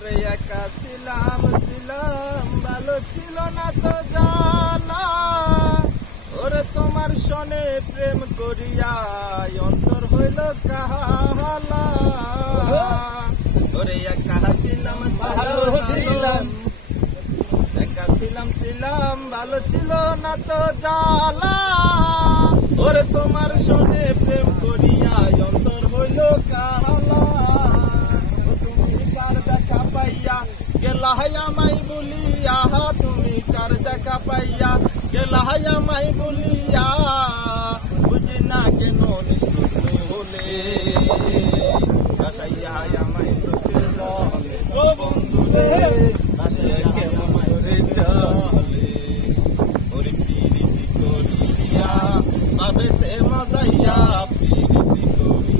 ওরে একা ছিলাম ছিলাম ভালো ছিল না তো জানা। ওরে তোমার সনে প্রেম করিয়া অন্তর হইল কাহালা। ওরে একা ছিলাম ভালো ছিলাম। একা ছিলাম ছিলাম ভালো ছিল না তো জালা ওরে তোমার সনে গেলা আমায় বলিয়া, তুমি কার দেখা পাইয়া? গেলা আমায় বলিয়া, বুঝি না কেন নিষ্ঠুর হলে? বাসাইয়া আমায় চোখের জলে, ও বন্ধু রে বাসাইয়া আমায় চোখের জলে পিরিতি করিয়া বাবেতে মজাইয়া পিরিতি করিয়া।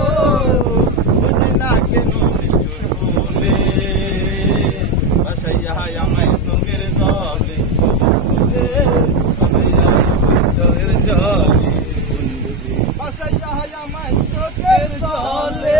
আসাইয়া আমায় সঙ্গের জলে আসাইয়া জলে আসাইয়া আমায় চোখের জলে